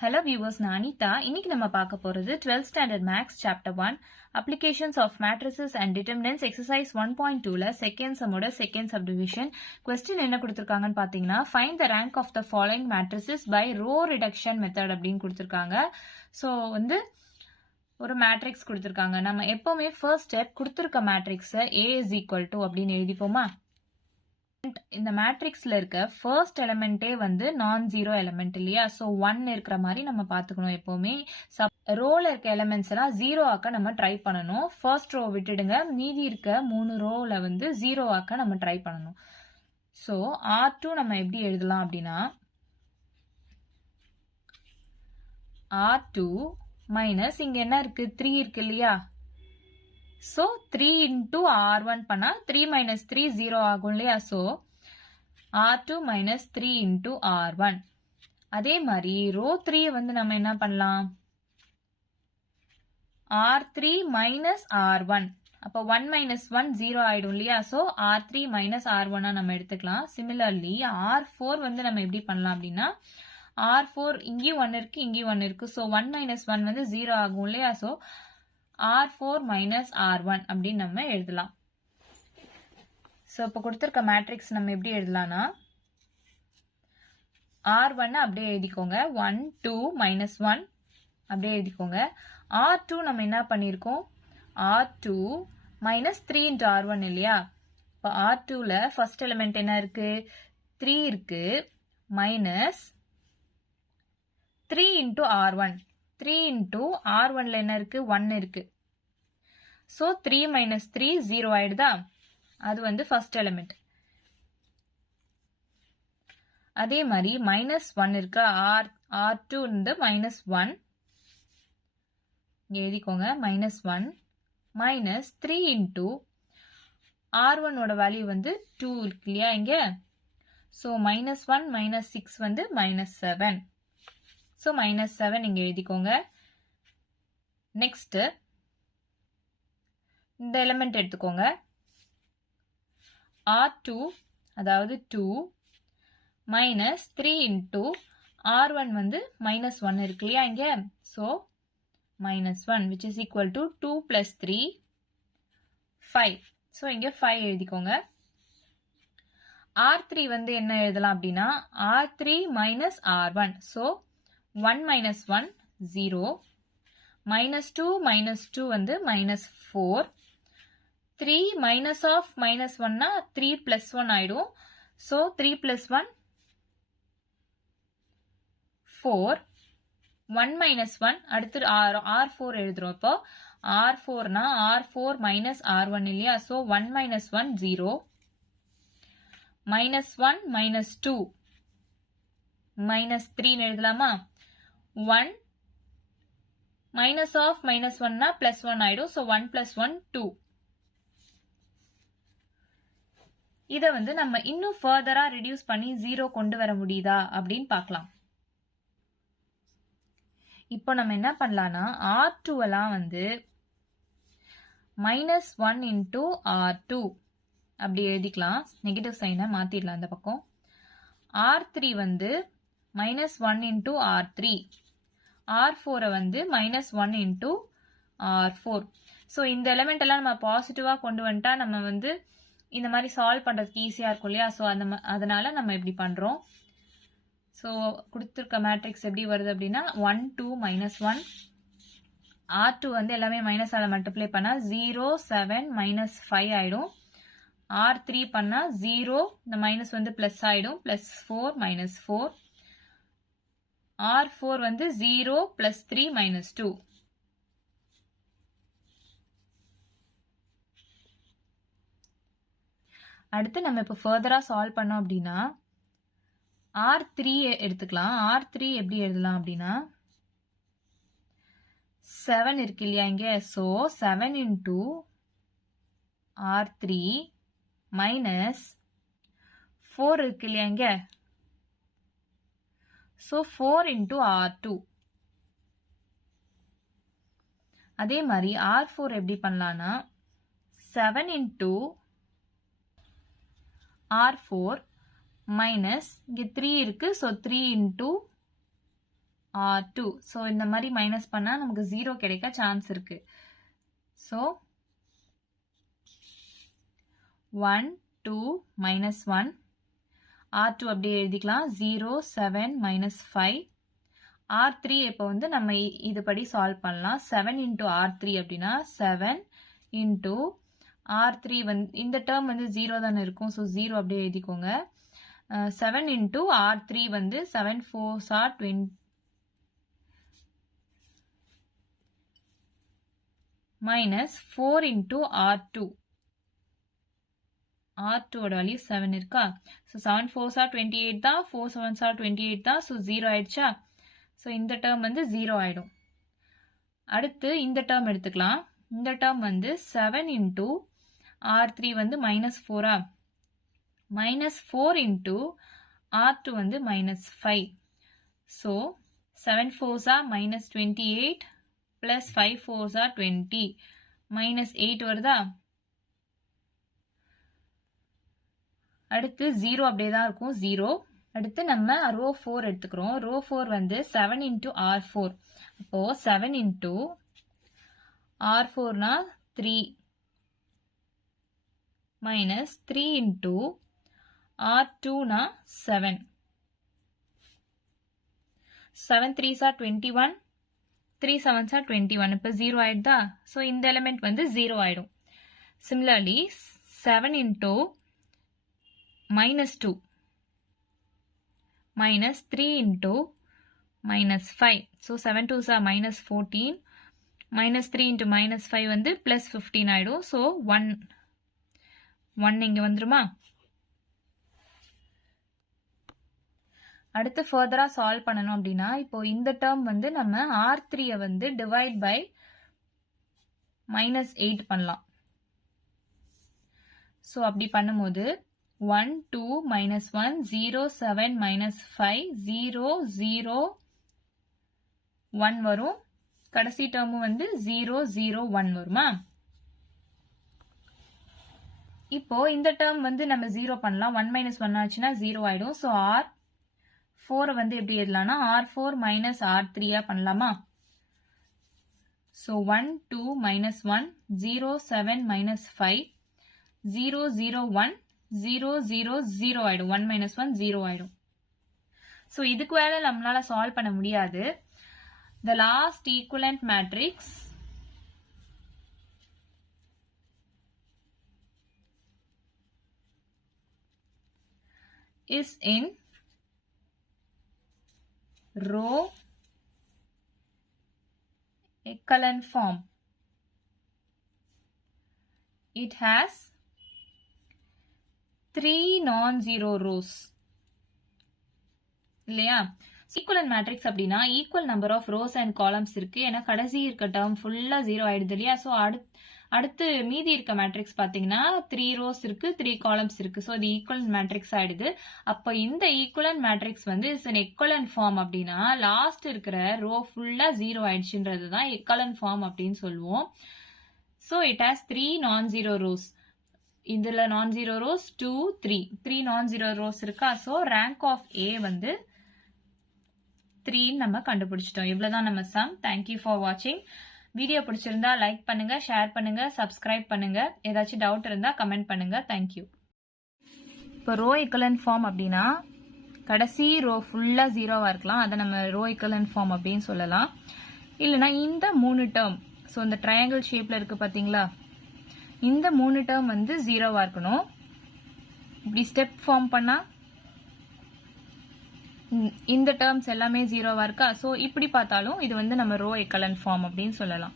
Hello viewers, நான் அனிதா. இன்னைக்கு நம்ம பார்க்க போறது 12th standard maths chapter 1 applications of matrices and determinants exercise 1.2ல second sum ஓட second subdivision question என்ன கொடுத்திருக்காங்கன்னு பாத்தீங்கன்னா find the rank of the following matrices by row reduction method அப்படின்னு கொடுத்திருக்காங்க. So ஒரு மேட்ரிக்ஸ் கொடுத்திருக்காங்க. நம்ம எப்பவுமே first step கொடுத்திருக்க மேட்ரிக்ஸை A is equal to அப்படின்னு எழுதிப்போமா? இந்த மேட்ரிக்ஸ்ல இருக்க ஃபர்ஸ்ட் எலிமெண்டே நான் ஜீரோ எலிமெண்ட் இல்லையா? சோ 1 இருக்கிற மாதிரி நம்ம பாத்துக்கணும். எப்பவுமே ரோல இருக்க எலிமெண்ட்ஸ் எல்லாம் ஜீரோ ஆக்க நம்ம ட்ரை பண்ணணும். ஃபர்ஸ்ட் ரோ விட்டுடுங்க, மீதி இருக்க 3 ரோல ஜீரோ ஆக்க நம்ம ட்ரை பண்ணணும். சோ R2 நம்ம எப்படி எழுதலாம் அப்படின்னா R2 மைனஸ் இங்க என்ன இருக்கு 3 இருக்கு இல்லையா? So 3 into R1 பண்ணா 3 minus 3 0 ஆகும் இல்லையா? So R2 minus 3 into R1. அதே மாதிரி row 3 நம்ம என்ன பண்ணலாம்? R3 minus R1. அப்ப 1 minus 1 0 ஆயிடும் இல்லையா? So R3 minus R1 நம்ம எடுத்துக்கலாம். Similarly R4 நம்ம எப்படி பண்ணலாம் அப்படின்னா R4 இங்கேயும் 1 இருக்கு, இங்கேயும் 1 இருக்கு. So 1 minus 1 0 ஆகும் இல்லையா? So R4 minus R1 அப்படின்னு நம்ம எழுதலாம். சோ இப்ப கொடுத்திருக்க மேட்ரிக்ஸ் நம்ம எப்படி எழுதலாம்னா R1 அப்படியே எழுதிக்கோங்க, 1 2 minus 1 அப்படியே எழுதிக்கோங்க. R2 நம்ம என்ன பண்ணிருக்கோம், R2 minus 3 into R1 இல்லையா? இப்ப R2ல ஃபர்ஸ்ட் எலிமெண்ட் என்ன இருக்கு, 3 இருக்கு, மைனஸ் 3 into R1. 3 into R1ல என்ன இருக்கு, 1 இருக்கு. So 3 minus 3 0 ஆயிடுதா? அது ஃபர்ஸ்ட் எலிமெண்ட். அதே மாதிரி மைனஸ் 1 இருக்கு, R2 மைனஸ் 1 எழுதிக்கோங்க, மைனஸ் 1 மைனஸ் 3 into R1 ஓட வேல்யூ 2 இருக்கு இல்லையா இங்க? So minus 1 minus 6 minus 7. So minus 7 இங்க எழுதிக்கோங்க. நெக்ஸ்ட் இந்த எலிமெண்ட் எடுத்துக்கோங்க, R2 அதாவது 2 minus 3 into R1 minus 1 இருக்கு இல்லையா இங்க? So minus 1 which is equal to 2 plus 3 5. So இங்க 5 எழுதிக்கோங்க. R3 என்ன எழுதலாம் அப்படின்னா R3 minus R1. So 1 minus 1 0, minus 2 minus 2 minus 4, 3 minus of minus 1 na 3 plus 1 ஆயிடும். So 3 plus 1 4, 1 minus 1 அடுத்து R4 எழுதுறோம். இப்போ R4 na R4 minus R1 இல்லையா? So 1 minus 1 0, minus 1 minus 2 minus 3 எழுதலாமா? 1 minus of minus 1 na plus 1 ஆயிடும். So 1 plus 1 2. இத நம்ம இன்னும் ஃபர்தரா ரெடியூஸ் பண்ணி 0 கொண்டு வர முடியுதா அப்படின்னு பார்க்கலாம். இப்போ நம்ம என்ன பண்ணலாம்னா R2 எல்லாம் minus 1 into R2 அப்படி எழுதிக்கலாம். நெகட்டிவ் சைனை மாத்திடலாம் அந்த பக்கம். R3 minus 1 into R3. R4 minus 1 into R4. So இந்த எலிமெண்ட் எல்லாம் நம்ம பாசிட்டிவா கொண்டு வந்துட்டா நம்ம இந்த மாதிரி சால்வ் பண்றதுக்கு ஈஸியா இருக்கும் இல்லையா? ஸோ அதனால நம்ம இப்படி பண்றோம். ஸோ கொடுத்துருக்க மேட்ரிக்ஸ் எப்படி வருது அப்படின்னா 1 2 minus 1. R2 எல்லாமே மைனஸ் ஆல மல்டிப்ளை பண்ணா 0 7 minus 5 ஆயிடும். R3 பண்ணா 0, இந்த மைனஸ் பிளஸ் ஆயிடும், plus 4 minus 4. R4 0 plus 3 minus 2. அடுத்து நம்ம இப்ப ஃபர்தரா சால்வ் பண்ணோம் அப்படின்னா R3 எடுத்துக்கலாம். R3 எப்படி எழுதலாம் அப்படின்னா 7 இருக்கு இல்லையா இங்க? So 7 into R3 minus 4 இருக்கு இல்லையா இங்க? So 4 into R2. அதே மாதிரி R4 எப்படி பண்ணலாம்னா 7 into R4 minus இங்க 3 இருக்கு. So 3 into R2. ஸோ இந்த மாதிரி மைனஸ் பண்ணால் நமக்கு 0 கிடைக்க சான்ஸ் இருக்கு. ஸோ 1 2 minus 1 R2 அப்படியே எழுதிக்கலாம். 0 7 minus 5 R3 இப்போ வந்து நம்ம இதுபடி சால்வ் பண்ணலாம். 7 into R3 அப்படின்னா 7 into R3 வந்து இந்த டேர்ம் வந்து 0 தானே இருக்கும். ஸோ 0 அப்படியே எழுதிக்கோங்க. 7 into R3 வந்து 7 4s are 20 minus 4 into R2. R2 ஓட வேல்யூ 7 இருக்கா. ஸோ 7 4s are 28 தான், 4 7s are 28 தான். ஸோ 0 ஆயிடுச்சா. ஸோ இந்த டேர்ம் வந்து 0 ஆயிடும். அடுத்து இந்த டேர்ம் எடுத்துக்கலாம். இந்த டேர்ம் வந்து 7 into R3 வந்து minus 4ஆ, minus 4 into R2 வந்து minus 5. So 7 4s are minus 28 plus 5 4s are 20 minus 8 வருதா. அடுத்து 0 அப்படியே தான் இருக்கும் 0. அடுத்து நம்ம ரோ 4 எடுத்துக்கிறோம். ரோ 4 வந்து 7 into R4. அப்போ 7 into R4னா 3 minus 3 into R2னா 7. 7 3s are 21, 3 7s are 21. இப்போ 0 ஆயிடுதா. ஸோ இந்த எலிமெண்ட் வந்து 0 ஆயிடும். Similarly 7 into minus 2 minus 3 into minus 5. So 7 2s are minus 14. Minus 3 into minus 5 வந்து plus 15 ஆயிடும். So 1 இங்க வந்துருமா. அடுத்து ஃபர்தரா சால்வ் பண்ணணும் அப்படின்னா இப்போ இந்த டேர்ம் வந்து நம்ம R3 வந்து டிவைட் பை minus 8 பண்ணலாம். ஸோ அப்படி பண்ணும்போது 1 2 minus 1 0 7 minus 5 0 0 1 வரும். கடைசி டேர்மும் வந்து 0 0 1 வருமா. இப்போ இந்த டேர்ம் வந்து நம்ம 0 பண்ணலாம். 1 minus 1 ஆச்சுன்னா 0 ஆயிடும். ஸோ R4 வந்து எப்படி எழுதலாம்னா R4 minus R3 பண்ணலாமா. ஸோ 1 2 minus 1 0 7 minus 5 0 0 1 0 0 0 ஆயிடும். 1 minus 1 0 ஆயிடும். ஸோ இதுக்கு வேலை நம்மளால சால்வ் பண்ண முடியாது. The last equivalent matrix is in row echelon form. It has 3 non-zero rows. இல்லையா. ஈக்குவலன்ட் மேட்ரிக்ஸ் அப்படின்னா equal number of rows and columns இருக்கு. ஏன்னா கடைசி இருக்க டேர்ம் ஃபுல்லா 0 ஆயிடுது இல்லையா. ஸோ அடுத்து மீதி இருக்க மேட்ரிக்ஸ் பார்த்தீங்கன்னா 3 ரோஸ் இருக்கு, 3 காலம்ஸ் இருக்கு. ஸோ இது ஈக்குவலன்ட் மேட்ரிக்ஸ் ஆயிடுது. அப்போ இந்த ஈக்குவலன்ட் மேட்ரிக்ஸ் வந்து இஸ் அன் எக்கலன் ஃபார்ம் அப்படின்னா லாஸ்ட் இருக்கிற ரோ ஃபுல்லா 0 ஆயிடுச்சுன்றது தான் எக்கலன் ஃபார்ம் அப்படின்னு சொல்லுவோம். So it has 3 non-zero rows. இதுல non-zero rows 2 3 non-zero rows இருக்கா. ஸோ ரேங்க் ஆஃப் A வந்து 3 நம்ம கண்டுபிடிச்சிட்டோம். இவ்வளவுதான் நம்ம சம். தேங்க்யூ ஃபார் வாட்சிங். வீடியோ பிடிச்சிருந்தா லைக் பண்ணுங்க, ஷேர் பண்ணுங்க, சப்ஸ்கிரைப் பண்ணுங்க. ஏதாச்சும் டவுட் இருந்தா கமெண்ட் பண்ணுங்க. தேங்க்யூ. இப்போ ரோ ஈக்குவலன்ட் ஃபார்ம் அப்படின்னா கடைசி ரோ ஃபுல்லா 0வா இருக்கலாம். அதை நம்ம ரோ ஈக்குவலன்ட் ஃபார்ம் அப்படின்னு சொல்லலாம். இல்லைன்னா இந்த 3 டேர்ம், ஸோ இந்த ட்ரையாங்கிள் ஷேப்ல இருக்கு பாத்தீங்களா, இந்த 3 டேர்ம் வந்து 0வா இருக்கணும். இப்படி ஸ்டெப் ஃபார்ம் பண்ணா இந்த டேர்ம்ஸ் எல்லாமே 0வா இருக்கா. ஸோ இப்படி பார்த்தாலும் இது வந்து நம்ம ரோ எக்கலன் ஃபார்ம் அப்படின்னு சொல்லலாம்.